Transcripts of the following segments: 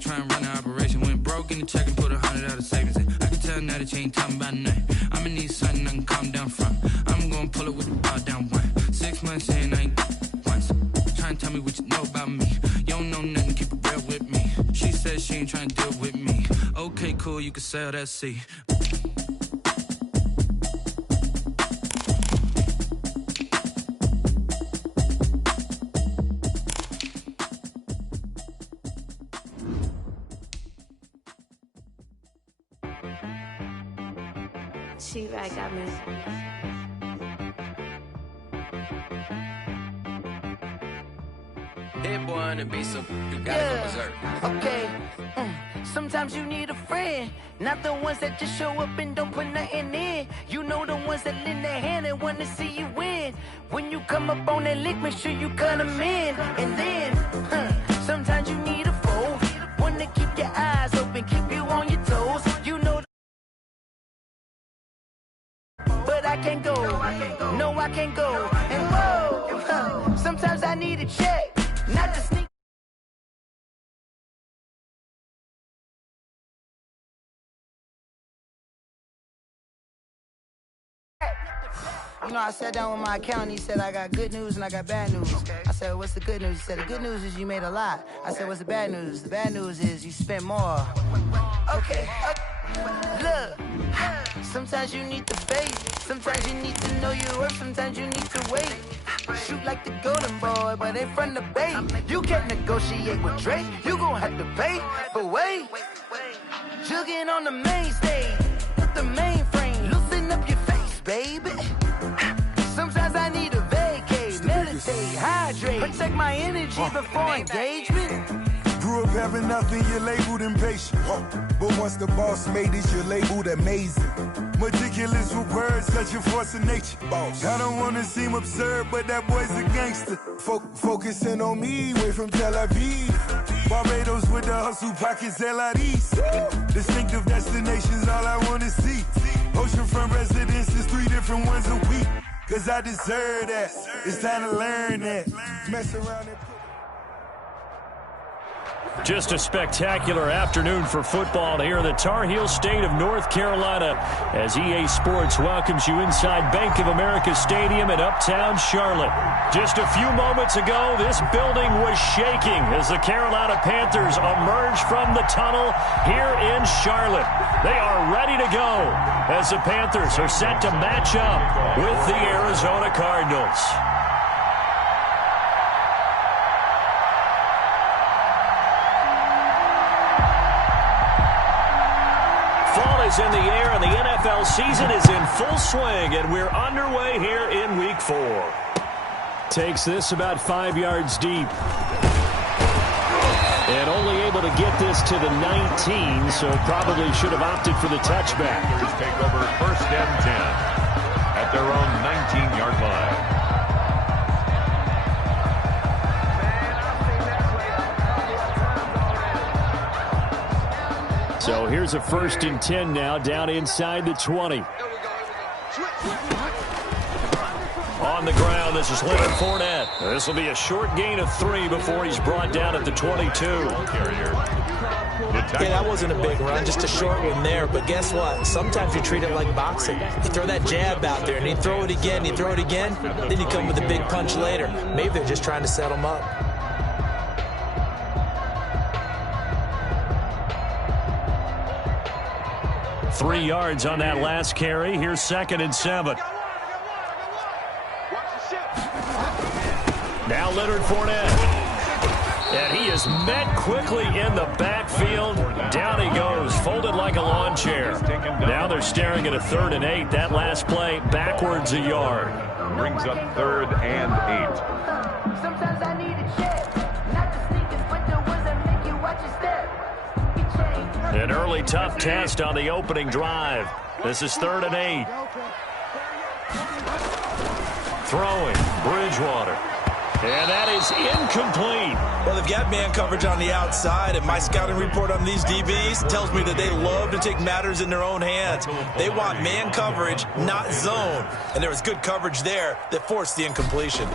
Try and run the operation. Went broke in the check and put 100 out of savings in. I can tell now that you ain't talking about nothing. I'ma need something I can calm down from. I'm gonna pull it with the ball down one. 6 months in, I ain't once. Try and tell me what you know about me. You don't know nothing, keep it real with me. She said she ain't trying to deal with me. Okay, cool, you can sell that seat. She right got me. Hit one and be some. You gotta go berserk. Okay. Sometimes you need a friend, not the ones that just show up and don't put nothing in. You know the ones that lend their hand and want to see you win. When you come up on that lick, make sure you cut them in. And then, sometimes you need a foe, one to keep your eyes open, keep you on your toes. You know. But I can't go, no, I can't go. And whoa, sometimes I need a check, not to sneak. You know, I sat down with my accountant. He said, I got good news and I got bad news. I said, what's the good news? He said, the good news is you made a lot. I said, what's the bad news? The bad news is you spent more. Okay. Look, sometimes you need to face. Sometimes you need to know your worth. Sometimes you need to wait. Shoot like the golden boy, but in front of the bay. You can't negotiate with Drake. You gon' have to pay. But wait, jugging on the main stage. With the mainframe. Loosen up your face, baby. Sometimes I need a vacate, meditate, hydrate, protect my energy before engagement. Grew up having nothing, you're labeled impatient. But once the boss made it, you're labeled amazing. Meticulous with words, such a force of nature. I don't wanna seem absurd, but that boy's a gangster. Focusing on me, way from Tel Aviv. Barbados with the hustle pockets, LIDs. Distinctive destinations, all I wanna see. Oceanfront residences, 3 different ones a week. Cause I deserve that. It's time to learn that. Mess around and Just a spectacular afternoon for football here in the Tar Heel state of North Carolina as EA Sports welcomes you inside Bank of America Stadium in Uptown Charlotte. Just a few moments ago, this building was shaking as the Carolina Panthers emerge from the tunnel here in Charlotte. They are ready to go as the Panthers are set to match up with the Arizona Cardinals. Is in the air, and the NFL season is in full swing, and we're underway here in Week 4. Takes this about 5 yards deep. And only able to get this to the 19, so probably should have opted for the touchback. Take over 1st and 10 at their own 19-yard line. So here's a 1st and 10 now, down inside the 20. On the ground, this is Leonard Fournette. This will be a short gain of 3 before he's brought down at the 22. Yeah, that wasn't a big run, just a short one there. But guess what? Sometimes you treat it like boxing. You throw that jab out there, and you throw it again, you throw it again, then you come with a big punch later. Maybe they're just trying to set him up. 3 yards on that last carry. Here's 2nd and 7. Now Leonard Fournette. And he is met quickly in the backfield. Down he goes, folded like a lawn chair. Now they're staring at a 3rd and 8. That last play backwards a yard. Brings up 3rd and 8. Sometimes I need a check, not the sneakers, but the ones that make you watch your step. An early tough test on the opening drive. This is 3rd and 8. Throwing, Bridgewater. And that is incomplete. Well, they've got man coverage on the outside, and my scouting report on these DBs tells me that they love to take matters in their own hands. They want man coverage, not zone. And there was good coverage there that forced the incompletion.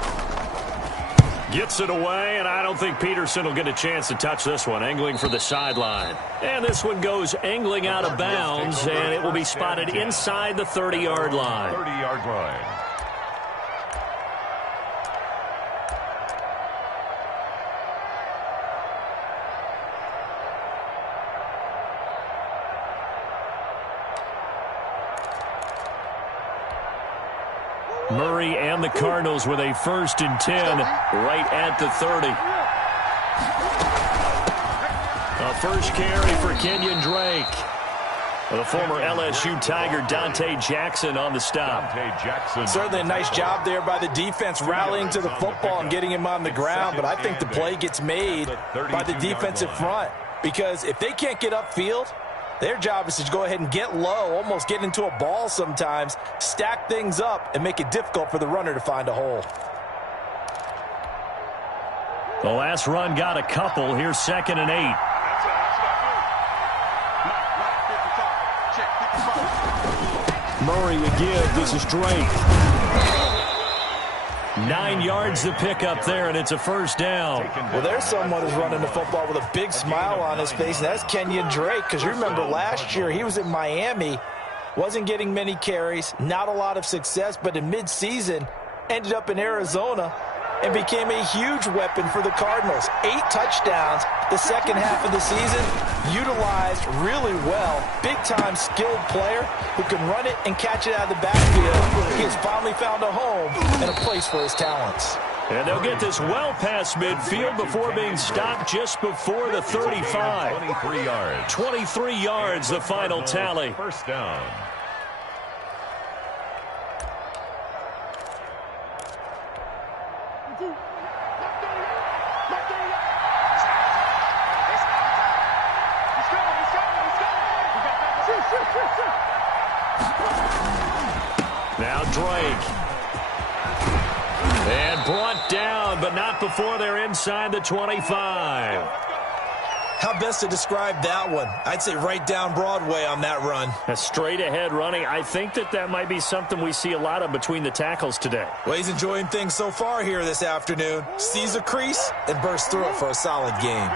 Gets it away, and I don't think Peterson will get a chance to touch this one. Angling for the sideline. And this one goes angling out of bounds, and it will be spotted inside the 30-yard line. 30-yard line. Murray and the Cardinals with a 1st and 10 right at the 30. A first carry for Kenyon Drake. The former LSU Tiger Dante Jackson on the stop. Certainly a nice job there by the defense rallying to the football and getting him on the ground, but I think the play gets made by the defensive front, because if they can't get upfield, their job is to go ahead and get low, almost get into a ball sometimes, stack things up, and make it difficult for the runner to find a hole. The last run got a couple. Here's 2nd and 8. Murray would give. This is Drake. 9 yards to pick up there, and it's a 1st down. Well, there's someone who's running the football with a big smile on his face, and that's Kenyon Drake, because you remember last year he was in Miami, wasn't getting many carries, not a lot of success, but in midseason ended up in Arizona and became a huge weapon for the Cardinals. 8 touchdowns the second half of the season, utilized really well. Big-time skilled player who can run it and catch it out of the backfield. He has finally found a home and a place for his talents. And they'll get this well past midfield before being stopped just before the 35. 23 yards. 23 yards, the final tally. 1st down. Now Drake. And brought down, but not before they're inside the 25. How best to describe that one? I'd say right down Broadway on that run. A straight ahead running. I think that might be something we see a lot of between the tackles today. Well, he's enjoying things so far here this afternoon. Sees a crease and bursts through it for a solid game.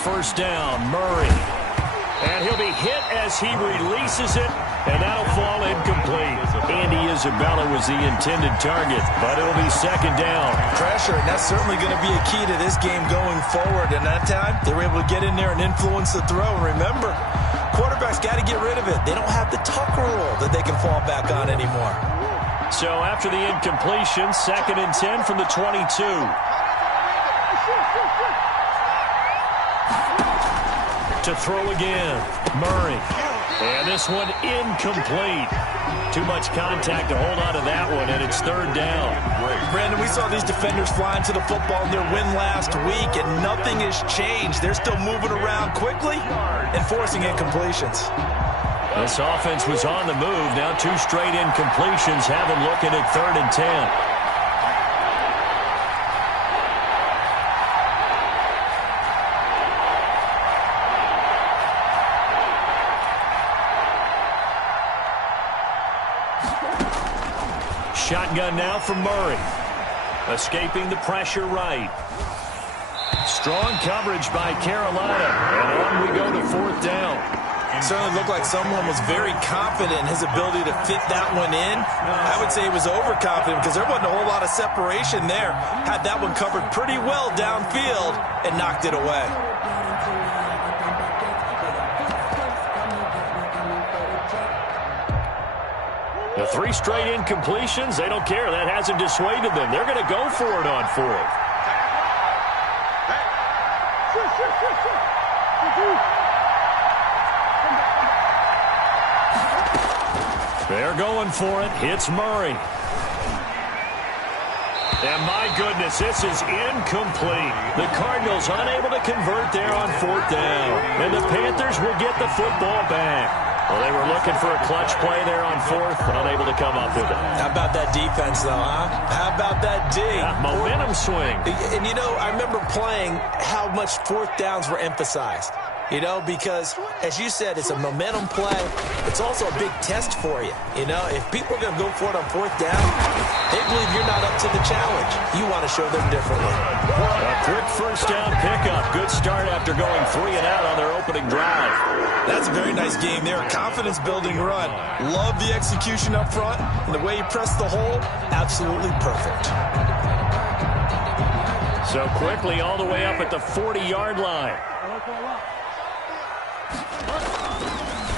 First down, Murray. And he'll be hit as he releases it, and that'll fall incomplete. Andy Isabella was the intended target, but it'll be 2nd down. Pressure, and that's certainly going to be a key to this game going forward. And that time, they were able to get in there and influence the throw. Remember, quarterbacks got to get rid of it. They don't have the tuck rule that they can fall back on anymore. So after the incompletion, 2nd and 10 from the 22. To throw again, Murray. And this one incomplete. Too much contact to hold on to that one, and it's 3rd down. Brandon, we saw these defenders flying to the football in their win last week, and nothing has changed. They're still moving around quickly and forcing incompletions. This offense was on the move. Now 2 straight incompletions have them looking at 3rd and 10. Shotgun now from Murray. Escaping the pressure right. Strong coverage by Carolina. And on we go to 4th down. It certainly looked like someone was very confident in his ability to fit that one in. I would say he was overconfident because there wasn't a whole lot of separation there. Had that one covered pretty well downfield and knocked it away. The 3 straight incompletions, they don't care. That hasn't dissuaded them. They're going to go for it on 4th. They're going for it. Hits Murray. And my goodness, this is incomplete. The Cardinals unable to convert there on 4th down. And the Panthers will get the football back. Well, they were looking for a clutch play there on fourth, unable to come up with it. How about that defense, though, huh? How about that D? Yeah, momentum swing. And, you know, I remember playing how much fourth downs were emphasized. You know, because, as you said, it's a momentum play. It's also a big test for you. You know, if people are going to go for it on fourth down, they believe you're not up to the challenge. You want to show them differently. A quick first down pickup. Good start after going 3 and out on their opening drive. That's a very nice game there. Confidence-building run. Love the execution up front. And the way he pressed the hole, absolutely perfect. So quickly all the way up at the 40-yard line.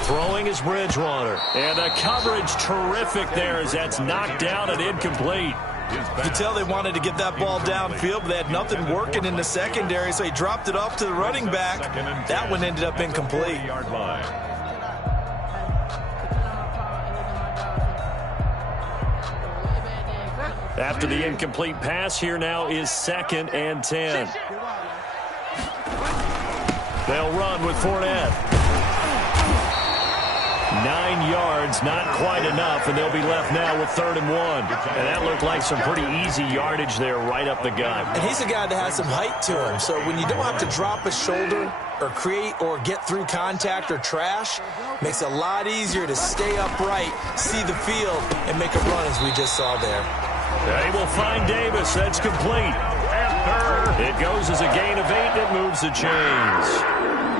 Throwing is Bridgewater. And the coverage terrific there as that's knocked down and incomplete. You could tell they wanted to get that ball downfield, but they had nothing working in the secondary, so he dropped it off to the running back. That one ended up incomplete. After the incomplete pass, here now is 2nd and 10. They'll run with Fournette. 9 yards, not quite enough, and they'll be left now with 3rd and 1. And that looked like some pretty easy yardage there right up the gut. And he's a guy that has some height to him, so when you don't have to drop a shoulder or create or get through contact or trash, makes it a lot easier to stay upright, see the field, and make a run as we just saw there. They will find Davis. That's complete. It goes as a gain of 8, and it moves the chains.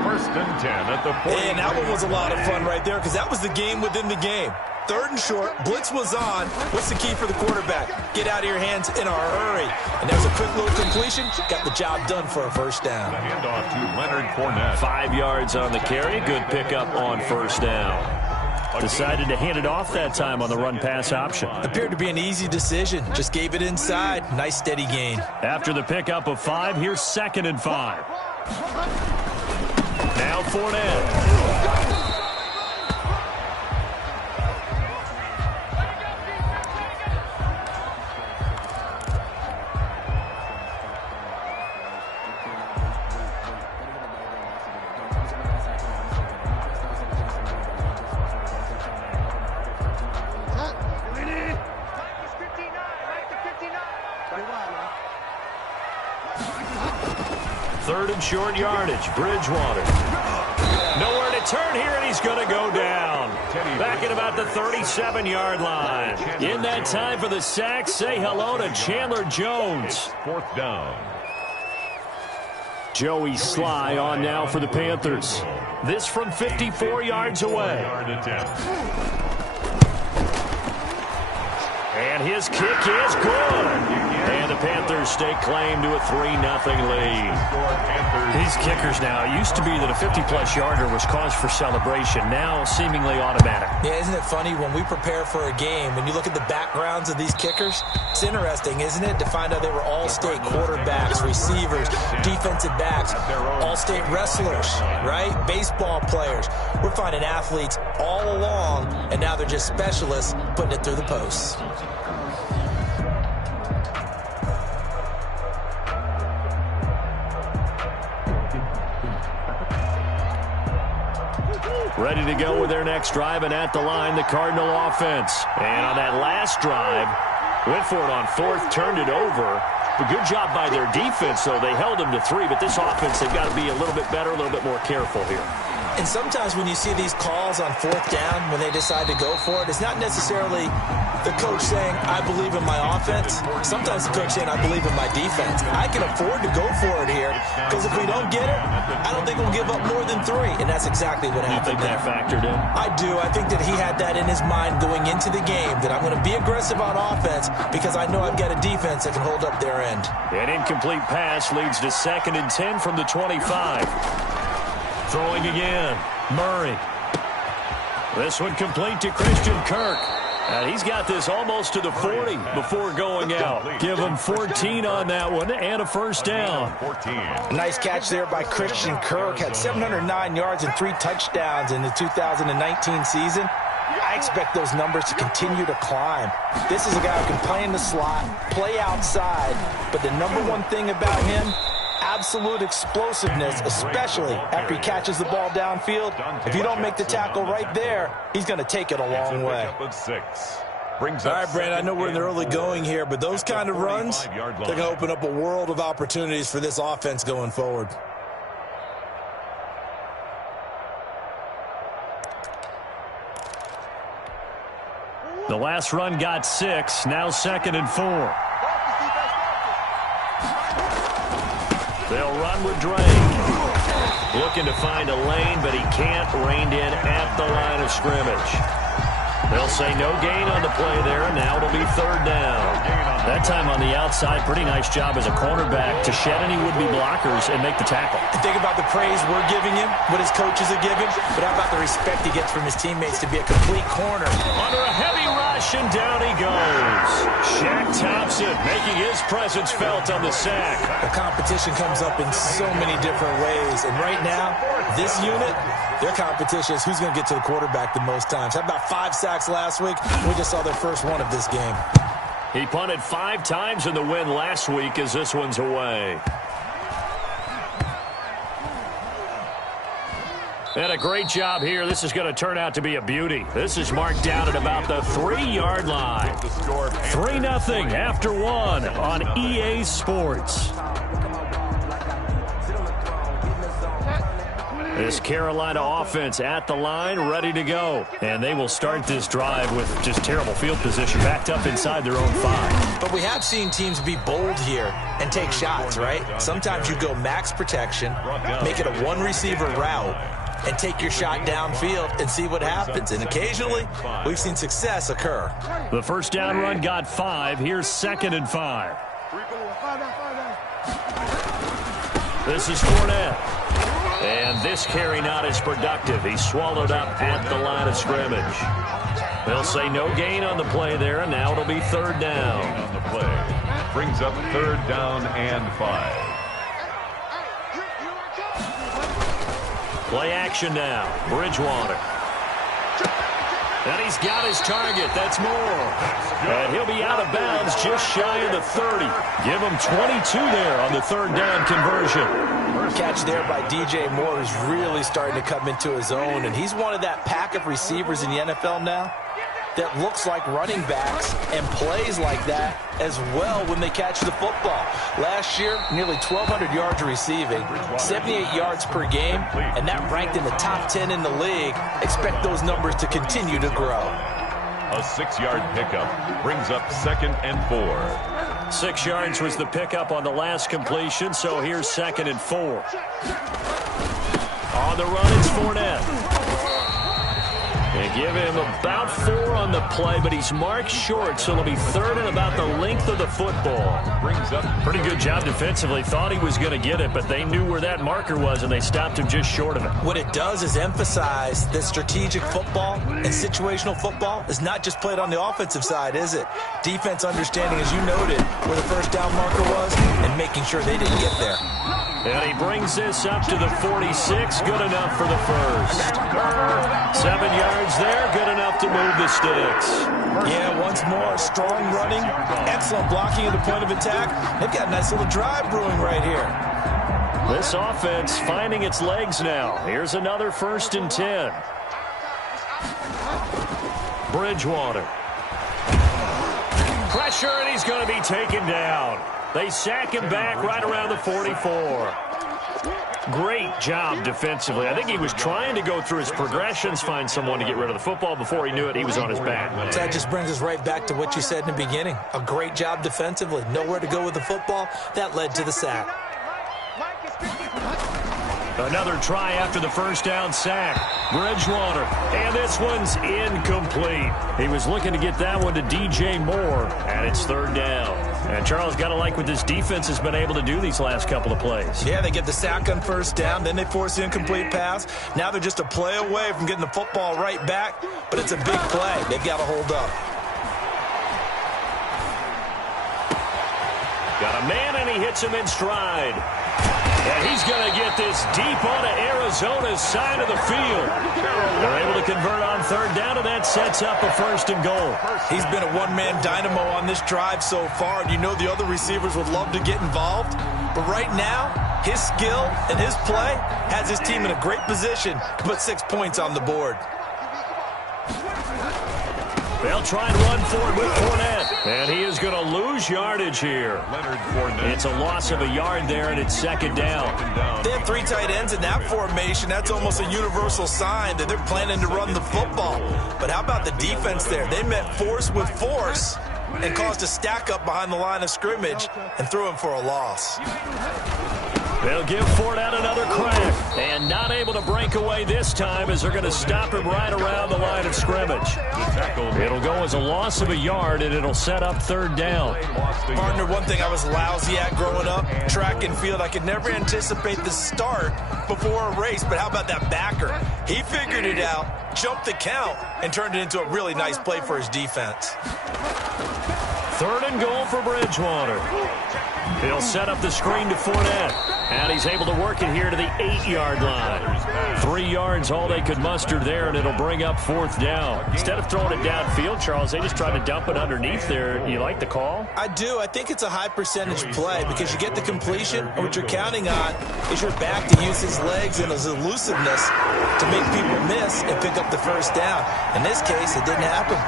1st and 10 at the 40. And that one was a lot of fun right there because that was the game within the game. 3rd and short, blitz was on. What's the key for the quarterback? Get out of your hands in a hurry. And there's a quick little completion. Got the job done for a first down. The handoff to Leonard Fournette. 5 yards on the carry. Good pickup on first down. Decided to hand it off that time on the run-pass option. Appeared to be an easy decision. Just gave it inside. Nice steady gain. After the pickup of 5, here's 2nd and 5. Now Fournette. Third and short yardage. Bridgewater. Nowhere to turn here, and he's going to go down. Back at about the 37-yard line. In that time for the sack, say hello to Chandler Jones. 4th down. Joey Sly on now for the Panthers. This from 54 yards away. And his kick is good. And the Panthers stake claim to a 3-0 lead. These kickers now, it used to be that a 50-plus yarder was cause for celebration. Now seemingly automatic. Yeah, isn't it funny when we prepare for a game, when you look at the backgrounds of these kickers, it's interesting, isn't it, to find out they were all-state quarterbacks, receivers, defensive backs, all-state wrestlers, right? Baseball players. We're finding athletes all along, and now they're just specialists putting it through the posts. Ready to go with their next drive, and at the line, the Cardinal offense. And on that last drive, went for it on 4th, turned it over. A good job by their defense, though. They held them to 3, but this offense, they've got to be a little bit better, a little bit more careful here. And sometimes when you see these calls on 4th down, when they decide to go for it, it's not necessarily the coach saying, I believe in my offense. Sometimes the coach saying, I believe in my defense. I can afford to go for it here, because if we don't get it, I don't think we'll give up more than 3. And that's exactly what happened. You think that factored in? I do. I think that he had that in his mind going into the game, that I'm going to be aggressive on offense because I know I've got a defense that can hold up their end. An incomplete pass leads to 2nd and 10 from the 25. Throwing again. Murray. This one complete to Christian Kirk. And he's got this almost to the 40 before going out. Give him 14 on that one and a first down. 14. Nice catch there by Christian Kirk. Had 709 yards and 3 touchdowns in the 2019 season. I expect those numbers to continue to climb. This is a guy who can play in the slot, play outside, but the number one thing about him, absolute explosiveness, especially after he catches the ball downfield. If you don't make the tackle right there, he's going to take it a long way. All right, Brandon, I know we're in the early going here, but those kind of runs, they're going to open up a world of opportunities for this offense going forward. The last run got 6, now 2nd and 4. They'll run with Drake. Looking to find a lane, but he can't. Reined in at the line of scrimmage. They'll say no gain on the play there, and now it'll be 3rd down. That time on the outside, pretty nice job as a cornerback to shed any would-be blockers and make the tackle. Think about the praise we're giving him, what his coaches are giving, but how about the respect he gets from his teammates to be a complete corner? Under a heavy rush, and down he goes. Shaq Thompson making his presence felt on the sack. The competition comes up in so many different ways, and right now, this unit, their competition is who's going to get to the quarterback the most times. How about 5 sacks last week? We just saw their first one of this game. He punted 5 times in the win last week as this one's away. And a great job here. This is going to turn out to be a beauty. This is marked down at about the 3-yard line. 3-0 after 1 on EA Sports. This Carolina offense at the line, ready to go. And they will start this drive with just terrible field position, backed up inside their own 5. But we have seen teams be bold here and take shots, right? Sometimes you go max protection, make it a one-receiver route, and take your shot downfield and see what happens. And occasionally, we've seen success occur. The first down run got 5. Here's 2nd and 5. This is Fournette. And this carry not as productive. He's swallowed up at the line of scrimmage. They'll say no gain on the play there, and now it'll be 3rd down. On the play. Brings up 3rd down and 5. Play action now. Bridgewater. And he's got his target. That's Moore. And he'll be out of bounds just shy of the 30. Give him 22 there on the 3rd down conversion. Catch there by DJ Moore is really starting to come into his own, and he's one of that pack of receivers in the NFL now that looks like running backs and plays like that as well when they catch the football. Last year, nearly 1,200 yards receiving, 78 yards per game, and that ranked in the top 10 in the league. Expect those numbers to continue to grow. A 6-yard pickup brings up 2nd and 4. 6 yards was the pickup on the last completion, so here's 2nd and 4. On the run, it's Fournette. They give him about 4 on the play, but he's marked short, so it'll be 3rd and about the length of the football. Brings up pretty good job defensively. Thought he was going to get it, but they knew where that marker was, and they stopped him just short of it. What it does is emphasize that strategic football and situational football is not just played on the offensive side, is it? Defense understanding, as you noted, where the first down marker was and making sure they didn't get there. And he brings this up to the 46. Good enough for the first. 7 yards there. Good enough to move the sticks. Yeah, once more, strong running, excellent blocking at the point of attack. They've got a nice little drive brewing right here. This offense finding its legs now. Here's another 1st and 10. Bridgewater. Pressure, and he's going to be taken down. They sack him back right around the 44. Great job defensively. I think he was trying to go through his progressions, find someone to get rid of the football. Before he knew it, he was on his back. That just brings us right back to what you said in the beginning. A great job defensively. Nowhere to go with the football. That led to the sack. Another try after the first down sack. Bridgewater. And this one's incomplete. He was looking to get that one to DJ Moore, and it's 3rd down. And Charles, got to like what this defense has been able to do these last couple of plays. Yeah, they get the sack on 1st down, then they force the incomplete pass. Now they're just a play away from getting the football right back, but it's a big play. They've got to hold up. Got a man, and he hits him in stride. And he's going to get this deep onto Arizona's side of the field. They're able to convert on 3rd down, and that sets up a 1st and goal. He's been a one-man dynamo on this drive so far, and you know the other receivers would love to get involved. But right now, His skill and his play has his team in a great position to put 6 points on the board. They'll try and run for it with Fournette. And he is going to lose yardage here. It's a loss of a yard there, and it's second down. They have 3 tight ends in that formation. That's almost a universal sign that they're planning to run the football. But how about the defense there? They met force with force and caused a stack up behind the line of scrimmage and threw him for a loss. They'll give Fournette another crack. And not able to break away this time as they're going to stop him right around the line of scrimmage. It'll go as a loss of a yard, and it'll set up third down. Partner, one thing I was lousy at growing up, track and field, I could never anticipate the start before a race. But how about that backer? He figured it out, jumped the count, and turned it into a really nice play for his defense. Third and goal for Bridgewater. He'll set up the screen to Fournette. And he's able to work it here to the 8-yard line. 3 yards, all they could muster there, and it'll bring up fourth down. Instead of throwing it downfield, Charles, they just tried to dump it underneath there. You like the call? I do. I think it's a high percentage play because you get the completion, and what you're counting on is your back to use his legs and his elusiveness to make people miss and pick up the first down. In this case, it didn't happen.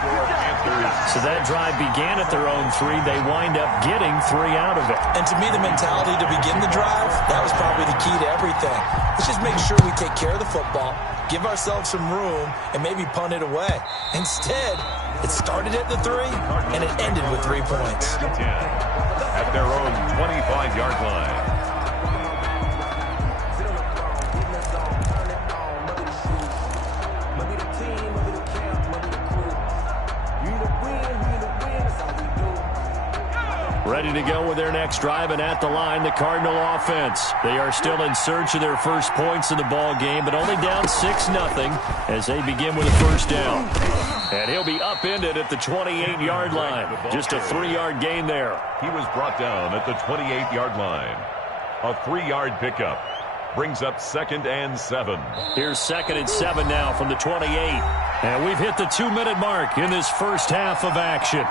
So that drive began at their own 3. They wind up getting 3 out of it. And to me, the mentality to begin the drive, that was probably the key to everything. Let's just make sure we take care of the football, give ourselves some room, and maybe punt it away. Instead, it started at the 3, and it ended with 3 points. At their own 25-yard line. Ready to go with their next drive, and at the line, the Cardinal offense. They are still in search of their first points in the ball game, but only down 6-0 as they begin with a first down. And he'll be upended at the 28-yard line. Just a 3-yard gain there. He was brought down at the 28-yard line. A 3-yard pickup brings up 2nd and 7. Here's 2nd and 7 now from the 28. And we've hit the 2-minute mark in this first half of action.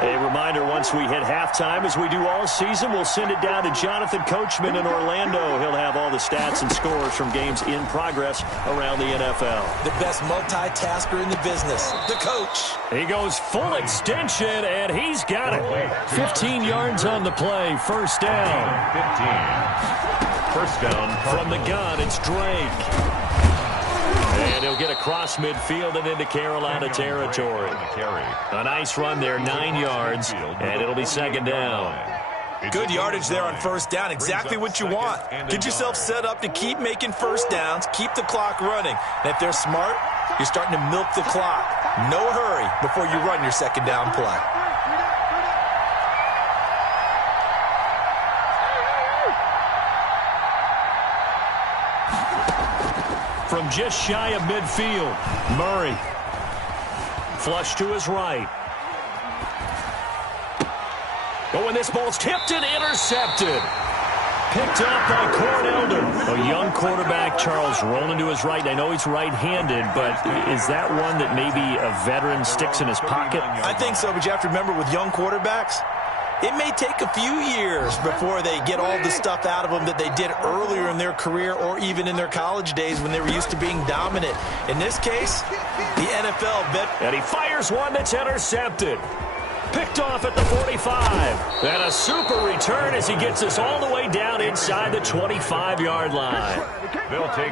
A reminder, once we hit halftime, as we do all season, we'll send it down to Jonathan Coachman in Orlando. He'll have all the stats and scores from games in progress around the NFL. The best multitasker in the business, the coach. He goes full extension, and he's got it. 15 yards on the play, first down. 15. First down. From the gun, it's Drake. And he'll get across midfield and into Carolina territory. A nice run there, 9 yards, and it'll be second down. Good yardage there on first down, exactly what you want. Get yourself set up to keep making first downs, keep the clock running. And if they're smart, you're starting to milk the clock. No hurry before you run your second down play. From just shy of midfield, Murray. Flush to his right. Oh, and this ball's tipped and intercepted. Picked up by Cornelder. A young quarterback, Charles, rolling to his right. I know he's right-handed, but is that one that maybe a veteran sticks in his pocket? I think so, but you have to remember with young quarterbacks, it may take a few years before they get all the stuff out of them that they did earlier in their career or even in their college days when they were used to being dominant. In this case, the NFL bet. And he fires one that's intercepted. Picked off at the 45. And a super return as he gets us all the way down inside the 25-yard line.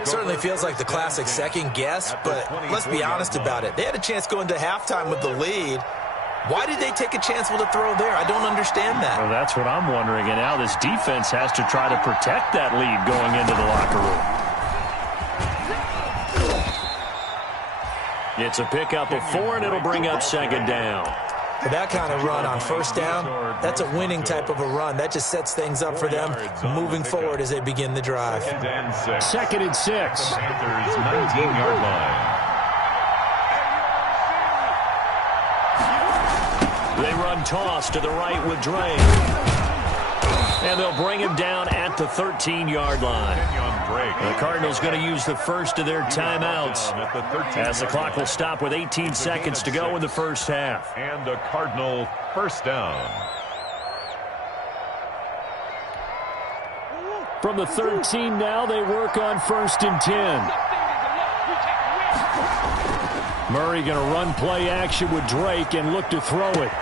Certainly feels like the classic second guess, but let's be honest about it. They had a chance going to halftime with the lead. Why did they take a chance with a throw there? I don't understand that. Well, that's what I'm wondering. And now this defense has to try to protect that lead going into the locker room. It's a pickup of 4, and it'll bring up second down. For that kind of run on first down, that's a winning type of a run. That just sets things up for them moving forward as they begin the drive. 2nd and 6. Panthers 19-yard line. They run toss to the right with Drake. And they'll bring him down at the 13-yard line. The Cardinals going to use the first of their timeouts as the clock will stop with 18 seconds to go in the first half. And a Cardinal first down. From the 13 now, they work on 1st and 10. Murray going to run play action with Drake and look to throw it.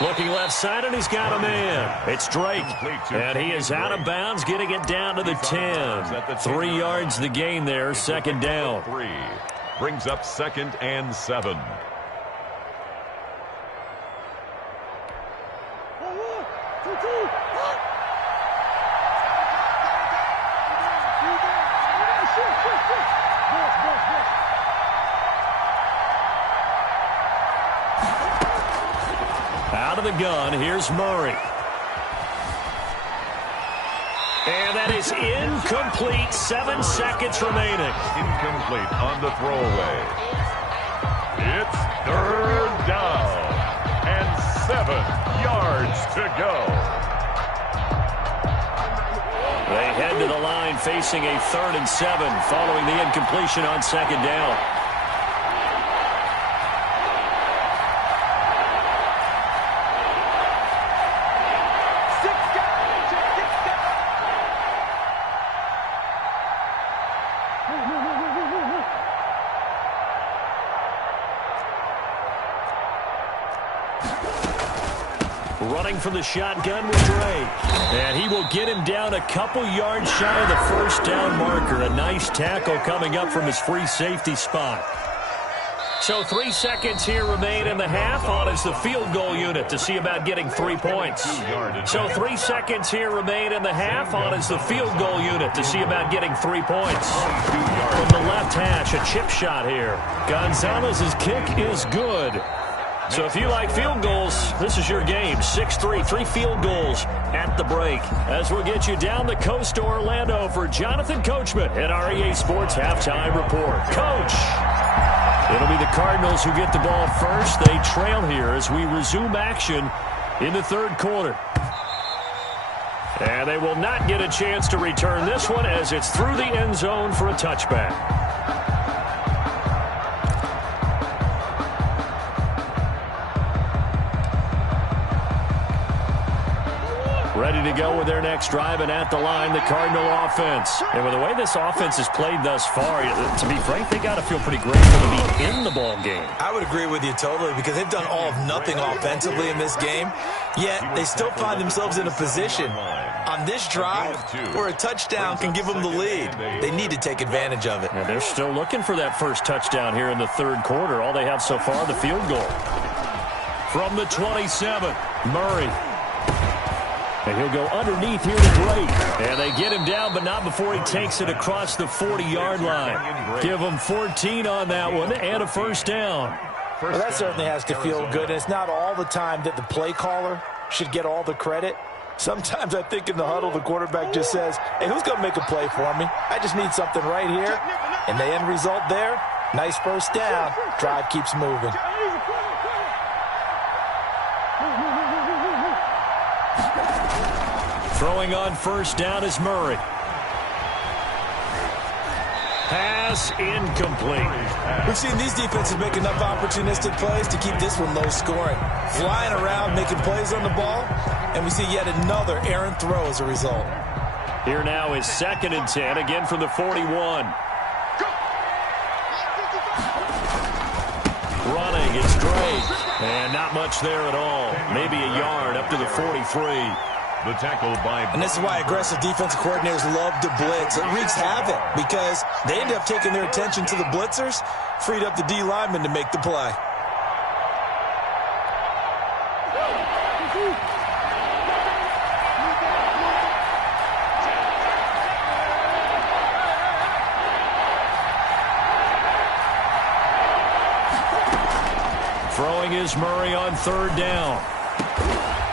Looking left side, and he's got a man. It's Drake, and he is out of bounds, getting it down to the 10. 3 yards the gain there, 2nd down. Brings up 2nd and 7. Out of the gun, here's Murray. And that is incomplete. 7 seconds remaining. Incomplete on the throwaway. It's 3rd down and 7 yards to go. They head to the line facing a 3rd and 7 following the incompletion on 2nd down. Running from the shotgun with Drake. And he will get him down a couple yards shy of the 1st down marker. A nice tackle coming up from his free safety spot. So 3 seconds here remain in the half. On is the field goal unit to see about getting 3 points. So 3 seconds here remain in the half. On is the field goal unit to see about getting 3 points. From the left hash, a chip shot here. Gonzalez's kick is good. So if you like field goals, this is your game. 6-3, 3 field goals at the break. As we'll get you down the coast to Orlando for Jonathan Coachman at REA Sports Halftime Report. Coach, it'll be the Cardinals who get the ball first. They trail here as we resume action in the 3rd quarter. And they will not get a chance to return this one as it's through the end zone for a touchback. Ready to go with their next drive, and at the line, the Cardinal offense. And with the way this offense has played thus far, to be frank, they got to feel pretty grateful to be in the ball game. I would agree with you totally because they've done all of nothing offensively in this game, yet they still find themselves in a position on this drive where a touchdown can give them the lead. They need to take advantage of it. And they're still looking for that first touchdown here in the 3rd quarter. All they have so far, the field goal. From the 27, Murray. And he'll go underneath here to Drake. And they get him down, but not before he takes it across the 40-yard line. Give him 14 on that one and a 1st down. Well, that certainly has to feel good. And it's not all the time that the play caller should get all the credit. Sometimes I think in the huddle, the quarterback just says, hey, who's going to make a play for me? I just need something right here. And the end result there, nice 1st down. Drive keeps moving. Throwing on 1st down is Murray. Pass incomplete. We've seen these defenses make enough opportunistic plays to keep this one low scoring. Flying around, making plays on the ball, and we see yet another errant throw as a result. Here now is 2nd and 10, again from the 41. Running, it's Drake. And not much there at all. Maybe a yard up to the 43. The tackle by... And this is why aggressive defensive coordinators love to blitz. It wreaks havoc because they end up taking their attention to the blitzers, freed up the D lineman to make the play. Throwing is Murray on 3rd down.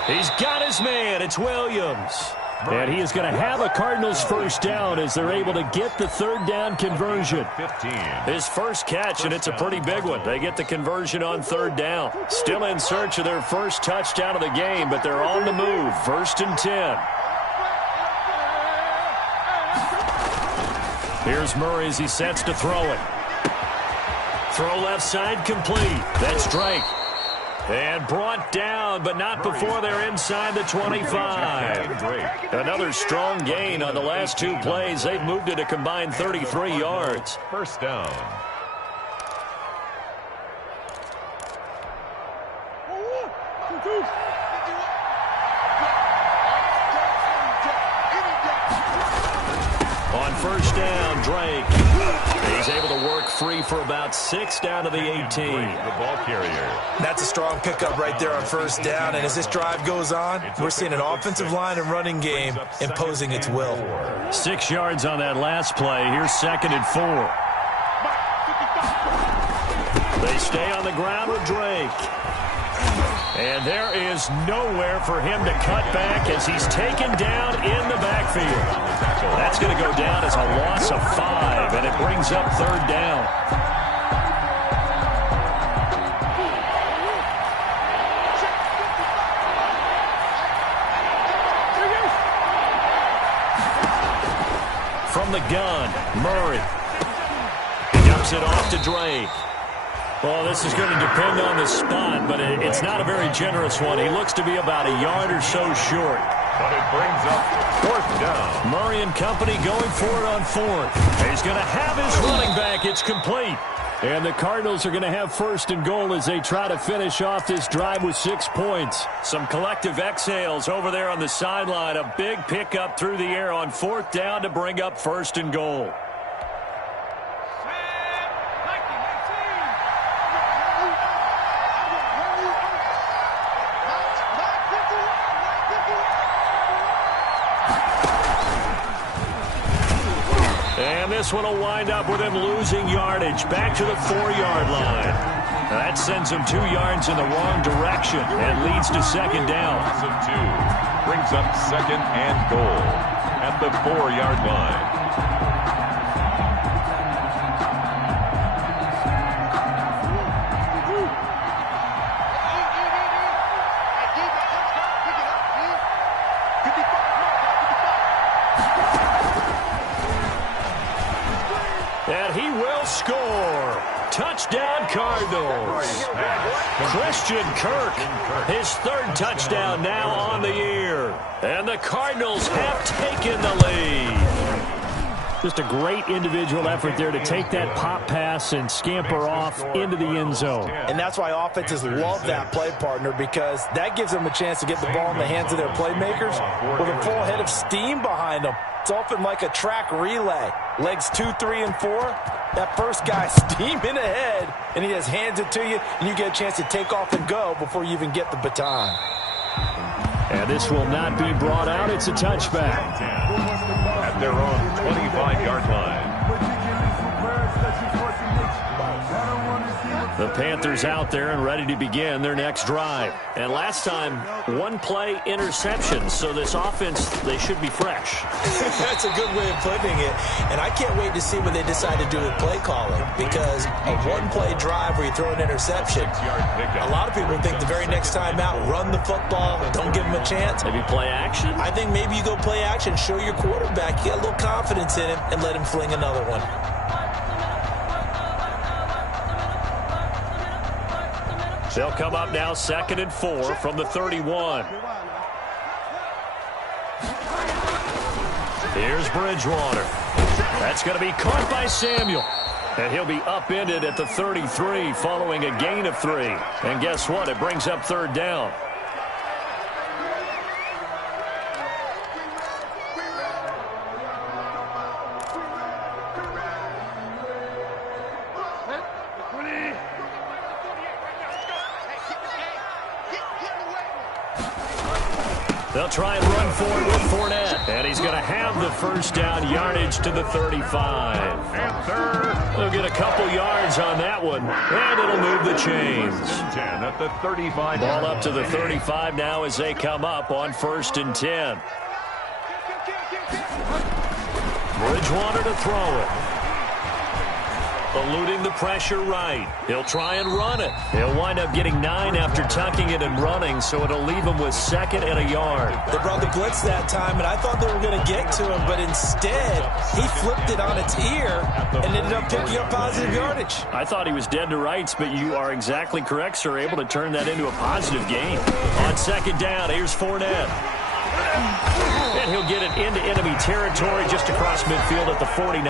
He's got his man. It's Williams. And he is going to have a Cardinals 1st down as they're able to get the 3rd down conversion. His first catch, and it's a pretty big one. They get the conversion on 3rd down. Still in search of their first touchdown of the game, but they're on the move. 1st and 10. Here's Murray as he sets to throw it. Throw left side complete. That's Drake. And brought down, but not before they're inside the 25. Another strong gain on the last two plays. They've moved it a combined 33 yards. First down. On first down, Drake. He's able to work free for about 6 down to the 18. The ball carrier. That's a strong pickup right there on first down. And as this drive goes on, we're seeing an offensive line and running game imposing its will. 6 yards on that last play. Here's 2nd and 4. They stay on the ground with Drake. And there is nowhere for him to cut back as he's taken down in the backfield. That's going to go down as a loss of 5, and it brings up 3rd down. From the gun, Murray dumps it off to Drake. Well, this is going to depend on the spot, but it's not a very generous one. He looks to be about a yard or so short. But it brings up 4th down. Murray and company going for it on 4th. He's going to have his running back. It's complete. And the Cardinals are going to have 1st and goal as they try to finish off this drive with 6 points. Some collective exhales over there on the sideline. A big pickup through the air on 4th down to bring up 1st and goal. And this one will wind up with him losing yardage back to the 4-yard line. That sends him 2 yards in the wrong direction and leads to 2nd down. Loss of 2 brings up 2nd and goal at the 4-yard line. And he will score. Touchdown, Cardinals. Christian Kirk, his 3rd touchdown now on the year. And the Cardinals have taken the lead. Just a great individual effort there to take that pop pass and scamper off into the end zone. And that's why offenses love that play partner, because that gives them a chance to get the ball in the hands of their playmakers with a full head of steam behind them. It's often like a track relay. Legs 2, 3, and 4. That first guy steaming ahead, and he just hands it to you, and you get a chance to take off and go before you even get the baton. And this will not be brought out. It's a touchback. At their own 25-yard line. The Panthers out there and ready to begin their next drive. And last time, 1-play interception. So this offense, they should be fresh. That's a good way of putting it. And I can't wait to see what they decide to do with play calling, because a 1-play drive where you throw an interception, a lot of people think the very next time out, run the football, don't give them a chance. Maybe play action? I think maybe you go play action, show your quarterback, you get a little confidence in him, and let him fling another one. They'll come up now 2nd and 4 from the 31. Here's Bridgewater. That's going to be caught by Samuel. And he'll be upended at the 33 following a gain of 3. And guess what? It brings up 3rd down. They'll try and run for it with Fournette. And he's going to have the 1st down yardage to the 35. They'll get a couple yards on that one, and it'll move the chains. At the 35. Ball up to the 35 now as they come up on 1st and 10. Bridgewater to throw it. Eluding the pressure right. He'll try and run it. He'll wind up getting 9 after tucking it and running, so it'll leave him with 2nd and a yard. They brought the blitz that time, and I thought they were going to get to him, but instead, he flipped it on its ear and ended up picking up positive yardage. I thought he was dead to rights, but you are exactly correct, sir. Able to turn that into a positive gain. On 2nd down, here's Fournette. And he'll get it into enemy territory just across midfield at the 49.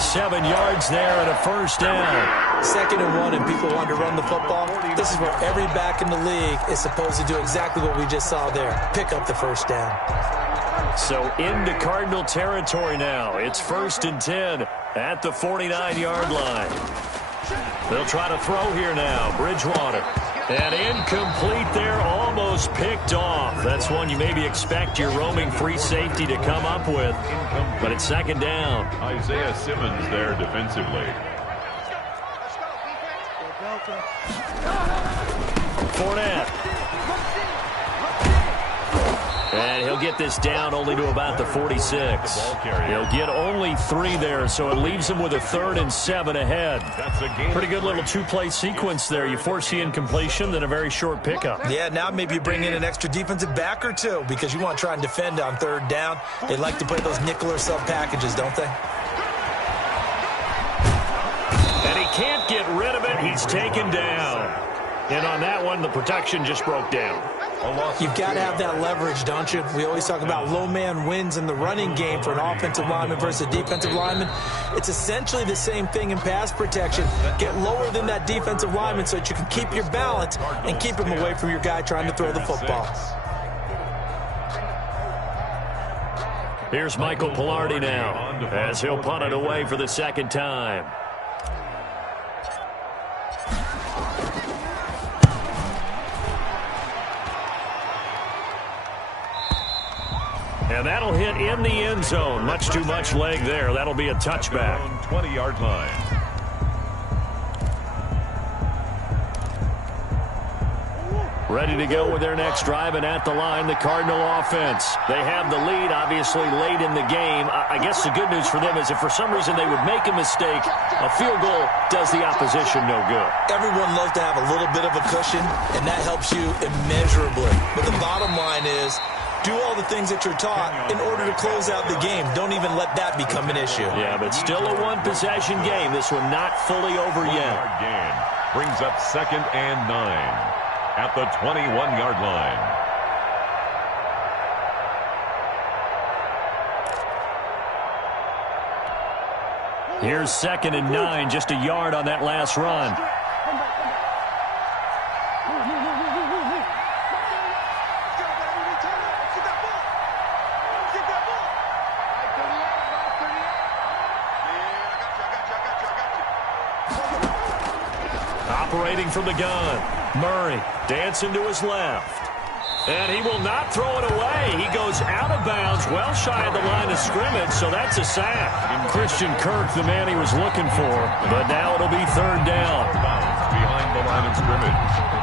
7 yards there and a 1st down. 2nd and 1 and people want to run the football. This is where every back in the league is supposed to do exactly what we just saw there. Pick up the 1st down. So into Cardinal territory now. It's 1st and 10 at the 49-yard line. They'll try to throw here now. Bridgewater. And incomplete there, almost picked off. That's one you maybe expect your roaming free safety to come up with. But it's 2nd down. Isaiah Simmons there defensively. Fournette. And he'll get this down only to about the 46. He'll get only 3 there, so it leaves him with a 3rd and 7 ahead. Pretty good little 2-play sequence there. You force the incompletion, then a very short pickup. Yeah, now maybe you bring in an extra defensive back or 2 because you want to try and defend on 3rd down. They like to play those nickel or sub packages, don't they? And he can't get rid of it. He's taken down. And on that one, the protection just broke down. You've got to have that leverage, don't you? We always talk about low man wins in the running game for an offensive lineman versus a defensive lineman. It's essentially the same thing in pass protection. Get lower than that defensive lineman so that you can keep your balance and keep him away from your guy trying to throw the football. Here's Michael Pilardi now as he'll punt it away for the 2nd time. And that'll hit in the end zone. Much too much leg there. That'll be a touchback. 20-yard line. Ready to go with their next drive, and at the line, the Cardinal offense. They have the lead, obviously, late in the game. I guess the good news for them is if for some reason they would make a mistake, a field goal does the opposition no good. Everyone loves to have a little bit of a cushion, and that helps you immeasurably. But the bottom line is, do all the things that you're taught in order to close out the game. Don't even let that become an issue. Yeah, but still a 1-possession game. This one not fully over yet. Gain brings up 2nd and 9 at the 21-yard line. Here's 2nd and 9, just a yard on that last run. Operating from the gun. Murray dancing to his left. And he will not throw it away. He goes out of bounds, well shy of the line of scrimmage, so that's a sack. Christian Kirk, the man he was looking for, but now it'll be 3rd down. Behind the line of scrimmage.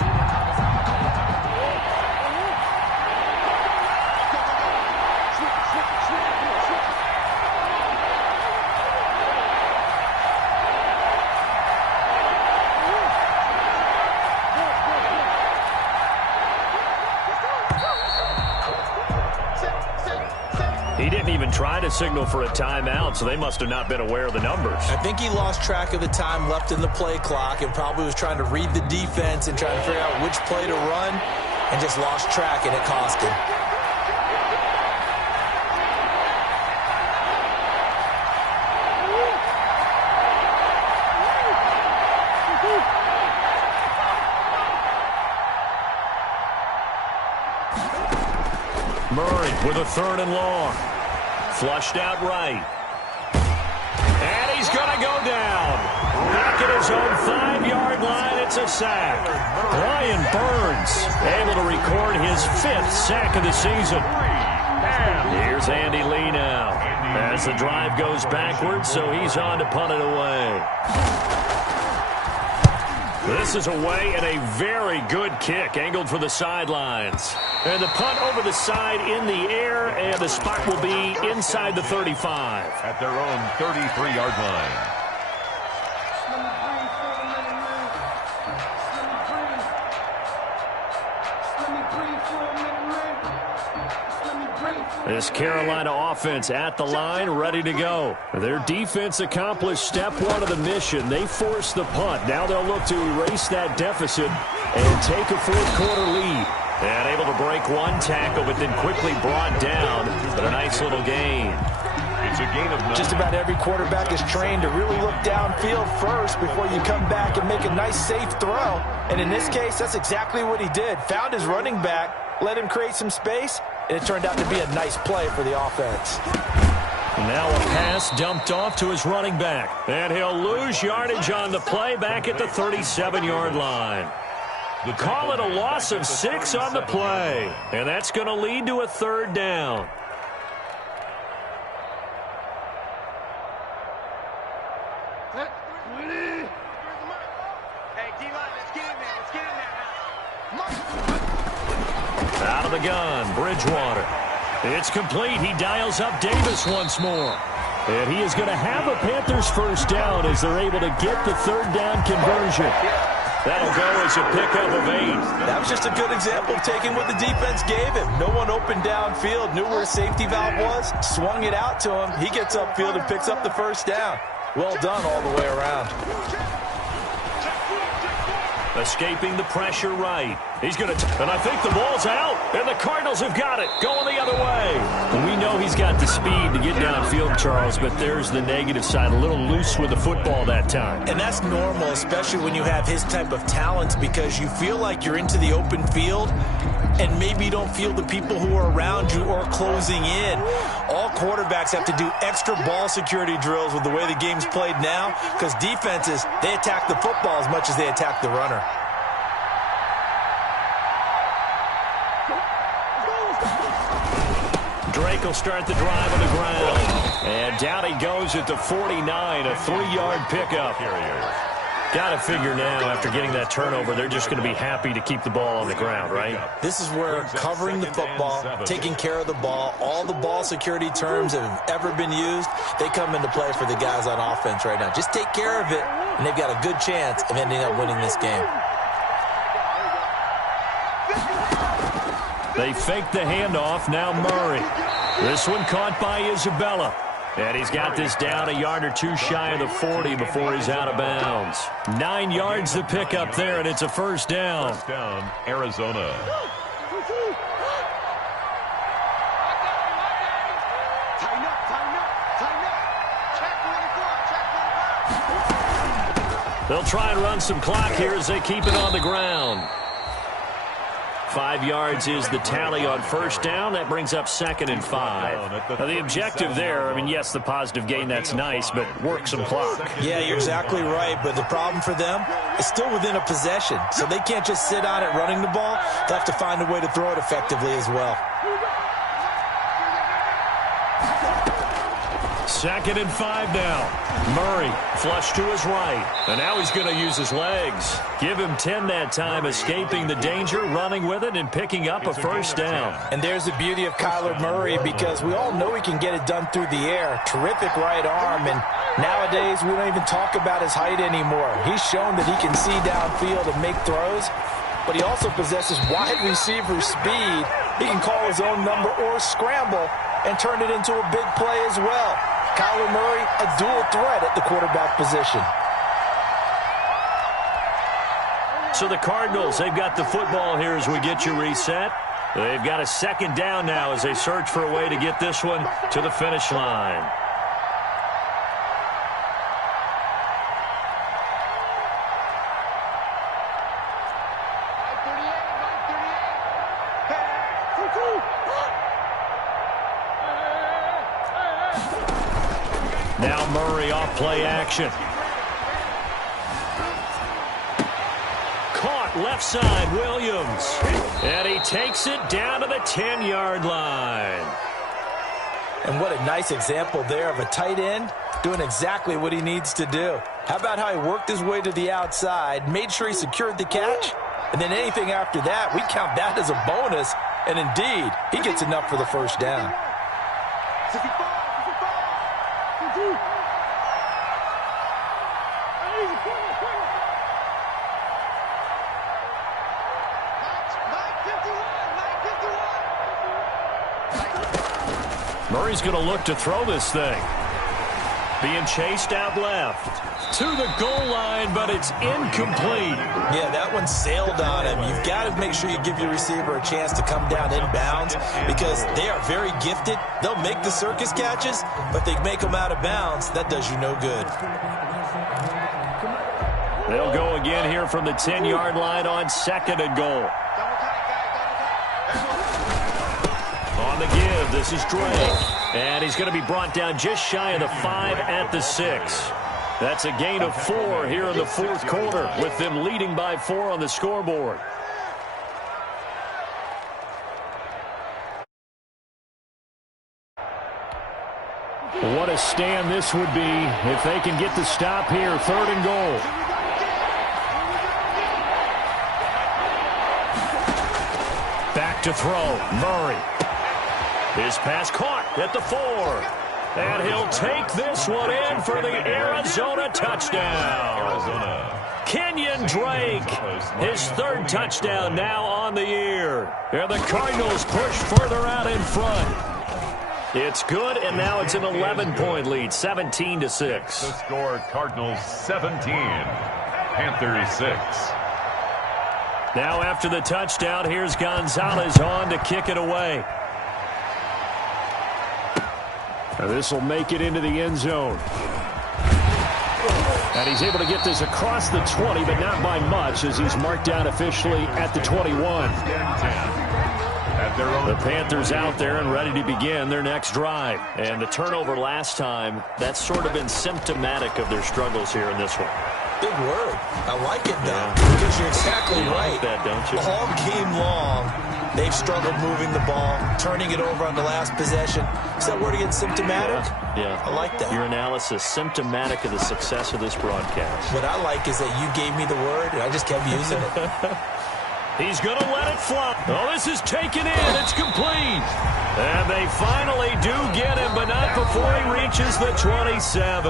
He didn't even try to signal for a timeout, so they must have not been aware of the numbers. I think he lost track of the time left in the play clock and probably was trying to read the defense and trying to figure out which play to run and just lost track, and it cost him. Murray with a 3rd and long. Flushed out right. And he's going to go down. Back at his own 5-yard line, it's a sack. Brian Burns able to record his 5th sack of the season. Here's Andy Lee now as the drive goes backwards, so he's on to punt it away. This is away and a very good kick, angled for the sidelines. And the punt over the side in the air, and the spot will be inside the 35. At their own 33-yard line. This Carolina offense at the line, ready to go. Their defense accomplished step one of the mission. They forced the punt. Now they'll look to erase that deficit and take a fourth-quarter lead. And able to break one tackle, but then quickly brought down. But a nice little gain. It's a gain of 9. Just about every quarterback is trained to really look downfield first before you come back and make a nice, safe throw. And in this case, that's exactly what he did. Found his running back, let him create some space, and it turned out to be a nice play for the offense. Now a pass dumped off to his running back. And he'll lose yardage on the play back at the 37-yard line. Call it a loss of 6 on the play. And that's going to lead to a third down. Out of the gun, Bridgewater. It's complete. He dials up Davis once more. And he is going to have a Panthers first down as they're able to get the third down conversion. That'll go as a pickup of 8. That was just a good example of taking what the defense gave him. No one opened downfield, knew where his safety valve was, swung it out to him. He gets upfield and picks up the first down. Well done all the way around. Escaping the pressure right. He's going to, and I think the ball's out, and the Cardinals have got it, going the other way. And we know he's got the speed to get downfield, Charles, but there's the negative side, a little loose with the football that time. And that's normal, especially when you have his type of talents, because you feel like you're into the open field, and maybe you don't feel the people who are around you or closing in. All quarterbacks have to do extra ball security drills with the way the game's played now, because defenses, they attack the football as much as they attack the runner. Drake will start the drive on the ground. And down he goes at the 49, a 3-yard pickup. Got to figure now, after getting that turnover, they're just going to be happy to keep the ball on the ground, right? This is where covering the football, taking care of the ball, all the ball security terms that have ever been used, they come into play for the guys on offense right now. Just take care of it, and they've got a good chance of ending up winning this game. They fake the handoff, now Murray. This one caught by Isabella. And he's got this down a yard or two shy of the 40 before he's out of bounds. 9 yards to pick up there, and it's a first down. First down, Arizona. They'll try and run some clock here as they keep it on the ground. 5 yards is the tally on first down. That brings up 2nd and 5. Now, the objective there, I mean, yes, the positive gain, that's nice, but work some clock. Yeah, you're exactly right, but the problem for them is still within a possession, so they can't just sit on it running the ball. They'll have to find a way to throw it effectively as well. 2nd and 5 now. Murray flush to his right. And now he's going to use his legs. Give him 10 that time, escaping the danger, running with it, and picking up a first down. And there's the beauty of Kyler Murray, because we all know he can get it done through the air. Terrific right arm, and nowadays we don't even talk about his height anymore. He's shown that he can see downfield and make throws, but he also possesses wide receiver speed. He can call his own number or scramble and turn it into a big play as well. Kyler Murray, a dual threat at the quarterback position. So the Cardinals, they've got the football here as we get you reset. They've got a 2nd down now as they search for a way to get this one to the finish line. Now Murray off play action. Caught left side, Williams. And he takes it down to the 10-yard line. And what a nice example there of a tight end doing exactly what he needs to do. How about how he worked his way to the outside, made sure he secured the catch, and then anything after that, we count that as a bonus. And indeed, he gets enough for the first down. Murray's going to look to throw this thing. Being chased out left. To the goal line, but it's incomplete. Yeah, that one sailed on him. You've got to make sure you give your receiver a chance to come down inbounds because they are very gifted. They'll make the circus catches, but they make them out of bounds. That does you no good. They'll go again here from the 10-yard line on 2nd and goal. On the give, this is Drake. And he's going to be brought down just shy of the 5 at the 6. That's a gain of 4 here in the 4th quarter, with them leading by 4 on the scoreboard. What a stand this would be if they can get the stop here. 3rd and goal. Back to throw. Murray. His pass caught at the 4. And he'll take this one in for the Arizona touchdown. Kenyon Drake, his 3rd touchdown now on the year. And the Cardinals push further out in front. It's good, and now it's an 11-point lead, 17-6. The score, Cardinals 17, Panthers 6. Now after the touchdown, here's Gonzalez on to kick it away. This will make it into the end zone. And he's able to get this across the 20, but not by much, as he's marked down officially at the 21. The Panthers out there and ready to begin their next drive. And the turnover last time, that's sort of been symptomatic of their struggles here in this one. Big word. I like it, though, because you're exactly right. Like that, don't you? All game long, they've struggled moving the ball, turning it over on the last possession. Is that word again, symptomatic? Yeah. I like that. Your analysis, symptomatic of the success of this broadcast. What I like is that you gave me the word, and I just kept using it. He's going to let it fly. Oh, this is taken in. It's complete. And they finally do get him, but not before he reaches the 27.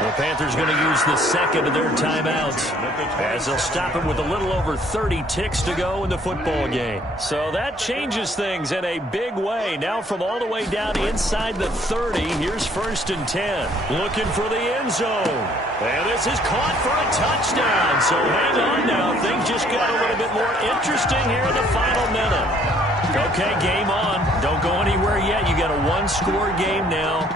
The Panthers going to use the 2nd of their timeouts as they'll stop him with a little over 30 ticks to go in the football game. So that changes things in a big way. Now from all the way down inside the 30, here's 1st and 10. Looking for the end zone. And this is caught for a touchdown. So hang on now. Things just got a little bit more interesting here in the final minute. Okay, game on. Don't go anywhere yet. You got a 1-score game now.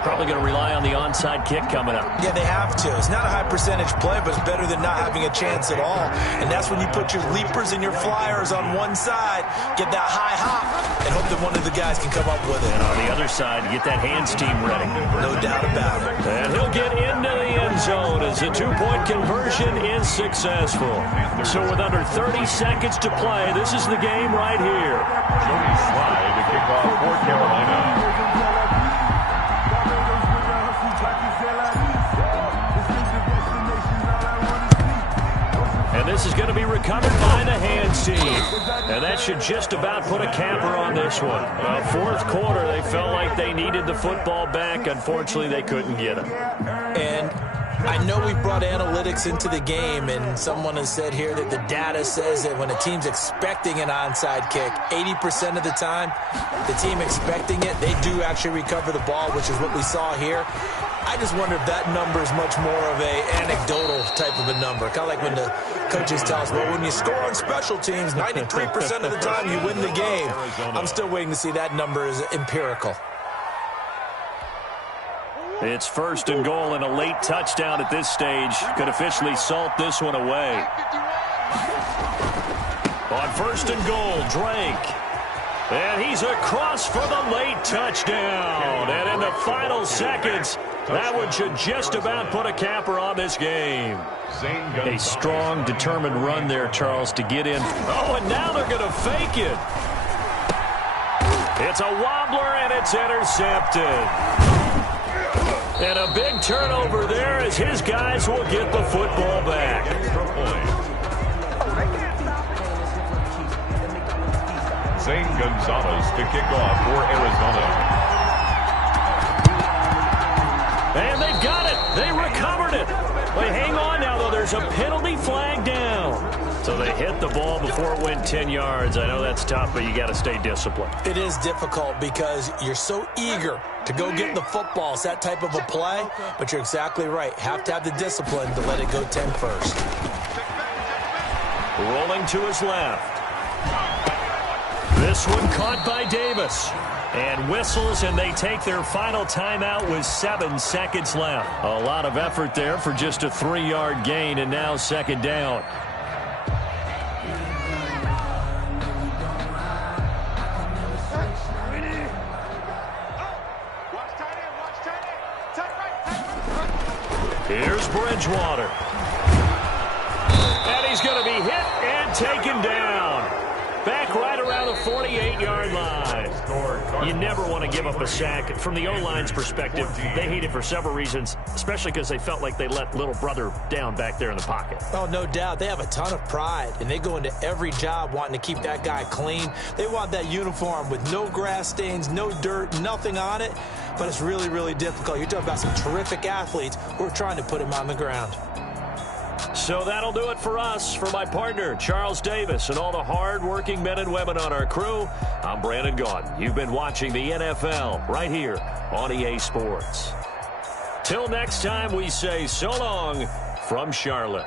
Probably going to rely on the onside kick coming up. Yeah, they have to. It's not a high percentage play, but it's better than not having a chance at all. And that's when you put your leapers and your flyers on one side, get that high hop, and hope that one of the guys can come up with it. And on the other side, get that hands team ready. No doubt about it. And he'll get into the end zone as the 2-point conversion is successful. So with under 30 seconds to play, this is the game right here. Jody Slye to kick off for Carolina. And this is going to be recovered by the hands team. And that should just about put a capper on this one. 4th quarter, they felt like they needed the football back. Unfortunately, they couldn't get it. And I know we brought analytics into the game, and someone has said here that the data says that when a team's expecting an onside kick, 80% of the time, the team expecting it, they do actually recover the ball, which is what we saw here. I just wonder if that number is much more of a anecdotal type of a number. Kind of like when the coaches tell us, well, when you score on special teams, 93% of the time you win the game. I'm still waiting to see that number is empirical. It's 1st and goal, and a late touchdown at this stage could officially salt this one away. On 1st and goal, Drake. And he's across for the late touchdown. And in the final seconds, that one should just about put a capper on this game. A strong, determined run there, Charles, to get in. Oh, and now they're going to fake it. It's a wobbler, and it's intercepted. And a big turnover there as his guys will get the football back. Zane Gonzalez to kick off for Arizona. And they've got it. They recovered it. Wait, hang on now, though. There's a penalty flag down. So they hit the ball before before it went 10 yards. I know that's tough, but you got to stay disciplined. It is difficult because you're so eager to go get the football. It's that type of a play, but you're exactly right. Have to have the discipline to let it go 10 first. Rolling to his left. This one caught by Davis. And whistles, and they take their final timeout with 7 seconds left. A lot of effort there for just a 3-yard gain, and now second down. Here's Bridgewater. And he's going to be hit and taken down. Back right around the 48-yard line. You never want to give up a sack. From the O-line's perspective, they hate it for several reasons, especially because they felt like they let little brother down back there in the pocket. Oh, no doubt. They have a ton of pride, and they go into every job wanting to keep that guy clean. They want that uniform with no grass stains, no dirt, nothing on it, but it's really, really difficult. You're talking about some terrific athletes who are trying to put him on the ground. So that'll do it for us. For my partner, Charles Davis, and all the hard-working men and women on our crew, I'm Brandon Gaudin. You've been watching the NFL right here on EA Sports. Till next time, we say so long from Charlotte.